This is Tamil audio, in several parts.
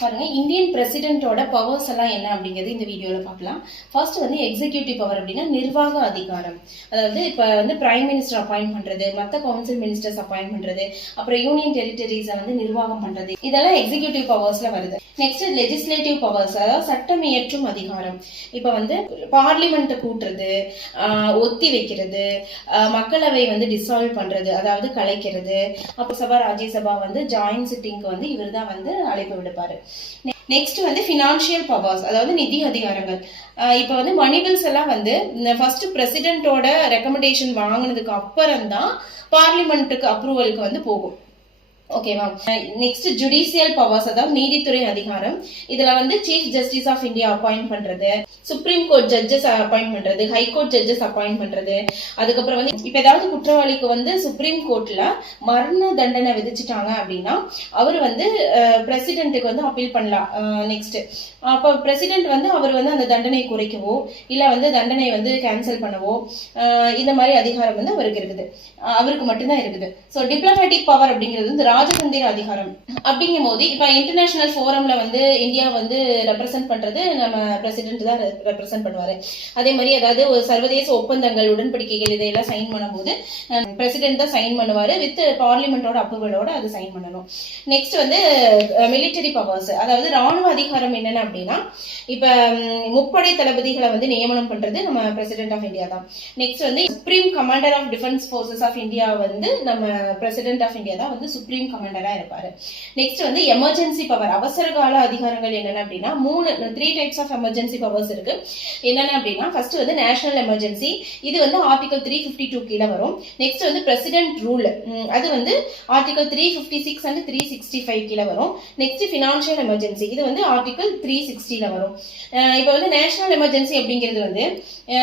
பாருங்க இந்தியன் பிரசிடென்ட்டோட பவர்ஸ் எல்லாம் என்ன அப்படிங்கிறது இந்த வீடியோல பார்க்கலாம். ஃபர்ஸ்ட் வந்து எக்ஸிகியூட்டிவ் பவர் அப்படின்னா நிர்வாக அதிகாரம். அதாவது இப்ப வந்து பிரைம் மினிஸ்டர் அப்பாயிண்ட் பண்றது, மத்த கவுன்சில் மினிஸ்டர்ஸ் அப்பாயிண்ட் பண்றது, அப்புறம் யூனியன் டெரிட்டரிஸை வந்து நிர்வாகம் பண்றது, இதெல்லாம் எக்ஸிகியூட்டிவ் பவர்ஸ்ல வருது. நெக்ஸ்ட் லெஜிஸ்லேட்டிவ் பவர்ஸ், அதாவது சட்டம் இயற்றும் அதிகாரம். இப்ப வந்து பார்லிமெண்ட் கூட்டுறது, ஒத்தி வைக்கிறது, மக்களவை வந்து டிசால்வ் பண்றது, அதாவது கலைக்கிறது, அப்ப சபா ராஜ்யசபா வந்து ஜாயின்ட் சிட்டிங்க்கு வந்து இவர் தான் வந்து அழைப்பு விடுப்பாரு. நெக்ஸ்ட் வந்து பினான்சியல் பவர்ஸ், அதாவது நிதி அதிகாரங்கள். இப்ப வந்து மணி பில்ஸ் எல்லாம் வந்து ஃபர்ஸ்ட் பிரசிடென்ட்டோட ரெக்கமெண்டேஷன் வாங்கினதுக்கு அப்புறம் தான் பார்லிமெண்ட்டுக்கு அப்ரூவலுக்கு வந்து போகும். ஓகேவா. நெக்ஸ்ட் ஜுடிஷியல் பவர்ஸ், அதாவது நீதித்துறை அதிகாரம். இதுல வந்து chief justice of India appoint பண்றது, சுப்ரீம் கோர்ட் ஜட்ஜஸ் அப்பாயிண்ட் பண்றது, ஹை கோர்ட் ஜட்ஜஸ் அப்பாயிண்ட் பண்றது. அதுக்கப்புறம் வந்து இப்ப ஏதாவது குற்றவாளிக்கு வந்து சுப்ரீம் கோர்ட்ல மரண தண்டனை விதிச்சுட்டாங்க அப்படின்னா அவர் வந்து பிரசிடென்ட்டுக்கு வந்து அப்பீல் பண்ணலாம். நெக்ஸ்ட் அப்ப பிரசிடென்ட் வந்து அவர் வந்து அந்த தண்டனை குறைக்கவோ இல்ல வந்து தண்டனை வந்து கேன்சல் பண்ணவோ இந்த மாதிரி அதிகாரம் வந்து அவருக்கு இருக்குது, அவருக்கு மட்டும்தான் இருக்குது. ஸோ டிப்ளமேட்டிக் பவர் அப்படிங்கிறது வந்து ராஜதந்திர அதிகாரம். அப்படிங்கும் போது இப்ப இன்டர்நேஷனல் ஃபோரம்ல வந்து இந்தியா வந்து ரெப்ரசென்ட் பண்றது நம்ம பிரசிடென்ட் தான் ரெப்ரசென்ட் பண்ணுவாரு. அதே மாதிரி ஏதாவது ஒரு சர்வதேச ஒப்பந்தங்கள், உடன்படிக்கைகள் இதையெல்லாம் சைன் பண்ணும்போது பிரசிடென்ட் தான் சைன் பண்ணுவாரு, வித் பார்லிமெண்டோட அப்ரூவலோட அது சைன் பண்ணணும். நெக்ஸ்ட் வந்து மிலிட்டரி பவர்ஸ், அதாவது ராணுவ அதிகாரம் என்னென்ன அப்படின்னா இப்ப முப்படை தளபதிகளை வந்து நியமனம் பண்றது நம்ம பிரசிடென்ட் ஆஃப் இந்தியா தான். நெக்ஸ்ட் வந்து supreme commander of defence forces of India வந்து நம்ம பிரசிடென்ட் ஆஃப் இந்தியா தான் வந்து சுப்ரீம் கமாண்டரா இருப்பாரு. நெக்ஸ்ட் வந்து எமர்ஜென்சி பவர், அவசர கால அதிகாரங்கள் என்னென்ன அப்படின்னா 3 டைப்ஸ் ஆஃப் எமர்ஜென்சி பவர்ஸ் இருக்கு. என்னென்ன அப்படின்னா ஃபர்ஸ்ட் வந்து நேஷனல் எமர்ஜென்சி, இது வந்து ஆர்டிகல் 352 கீழ வரும். நெக்ஸ்ட் வந்து பிரசிடென்ட் ரூல், அது வந்து ஆர்டிகல் 356 அண்ட் 365 கீழ வரும். நெக்ஸ்ட் பினான்சியல் எமர்ஜென்சி, இது வந்து ஆர்டிகல் 360ல வரும். இப்ப வந்து நேஷனல் எமர்ஜென்சி அப்படிங்கிறது வந்து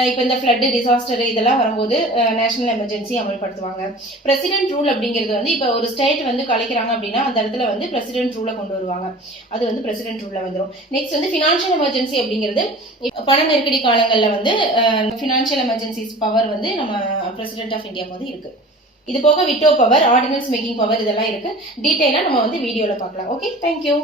இப்ப இந்த ஃபிளட் டிசாஸ்டர் இதெல்லாம் வரும்போது நேஷனல் எமர்ஜென்சி அமல்படுத்துவாங்க. பிரசிடென்ட் ரூல் அப்படிங்கிறது வந்து இப்ப ஒரு ஸ்டேட் வந்து கலைக்கிறாங்க அப்படின்னா அந்த இடத்துல வந்து பிரசிடென்ட் ரூலை கொண்டு வருவாங்க, அது வந்து பிரசிடென்ட் ரூல்ல வந்துடும். நெக்ஸ்ட் வந்து பினான்சியல் எமர்ஜென்சி அப்படிங்கிறது பண நெருக்கடி காலங்கள்ல வந்து பினான்சியல் எமர்ஜென்சி பவர் வந்து நம்ம பிரசிடென்ட் ஆஃப் இந்தியா வந்து இருக்கு. இது போக விட்டோ பவர், ஆர்டினன்ஸ் மேக்கிங் பவர் இதெல்லாம் இருக்கு. டீடைலா நம்ம வந்து வீடியோல பார்க்கலாம். Okay, thank you.